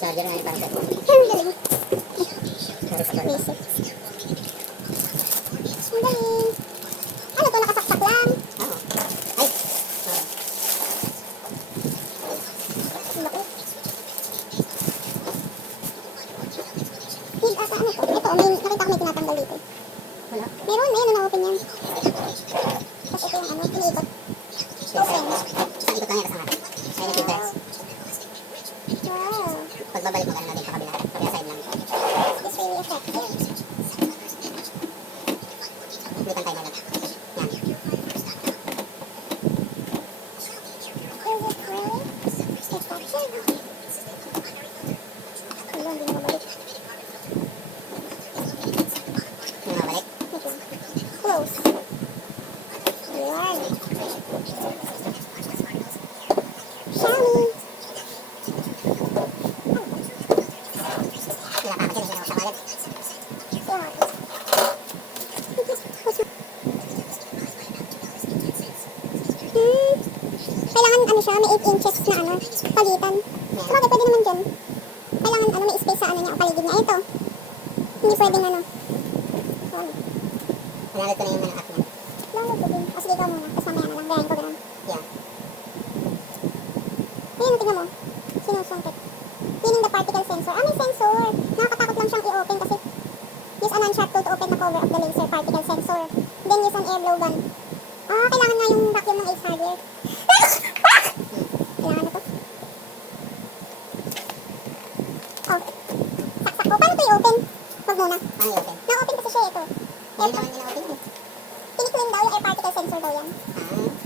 Charger nga yung parang cellphone. Ang galing. Sorry pa, sorry. Basic. Ang galing. Ano to, nakasaksak lang? Oo. Ay! Ang laki. Need ata ano to? Ito, nakita ko may tinatanggal dito. Wala. Meron, ayun, na-open yan. Tapos ito yung ano, iniikot. Open. Isang ikot lang yan kasama. Silent filters. Wow. Pagbabalik mo, ganun na din sa kabila. Kabila side lang. It's really effective. Ulitan tayo na. Yan. Is it really effective? Ayun, hindi na mabalik. Yung mabalik. Wait lang. Close. Ayan. Xiaomi. Pinapakot yun. Hindi na sa kalat. Yeah. Kailangan ano siya, may 8 inches na ano, pagitan. Sabagay, pwede naman dyan. Kailangan ano, may space sa ano niya, o paligid niya. Ito. Hindi pwedeng ano. Ayan. Pinalot ko na yung app niya. Download ko din. O sige, ikaw muna. Tapos mamaya na lang. Gayahin ko ganun. Yeah. Ayun, tingnan mo. Sinusungkit. Meaning the particle sensor. Ah, may sensor. Nakakatakot lang siyang i-open kasi use a non-shot tool to open the cover of the laser particle sensor. Then use an air blow gun. Ah, kailangan nga yung vacuum ng Ace Hardware. Kailangan na to. Oh. Saksak ko. Paano to i-open? Huwag muna. Paano i-open? Na-open kasi siya ito. Hindi naman in-open yun. Kiniklim daw yung air particle sensor daw yan.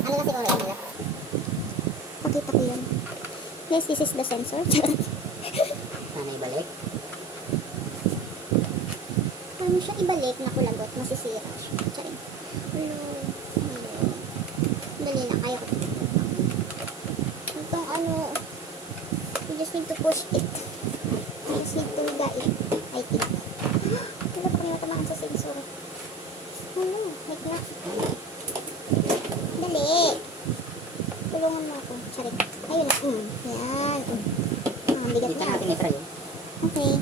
Ano na siguro yun nila? Pakita ko yun. Yes, this is the sensor. Paano ibalik? Paano siya ibalik na kulagot? Masisira siya. Charing. Hello. Dali na, kaya ko. Itong ano, you just need to push it. You just need to higa it. I think. Wala pa kami matamaan sa sensor. Ano? Like na. Dali. Tulungan mo ako. Charing. Ayun na. Yan. Ang bigat Dito na. natin i-try yun. Okay.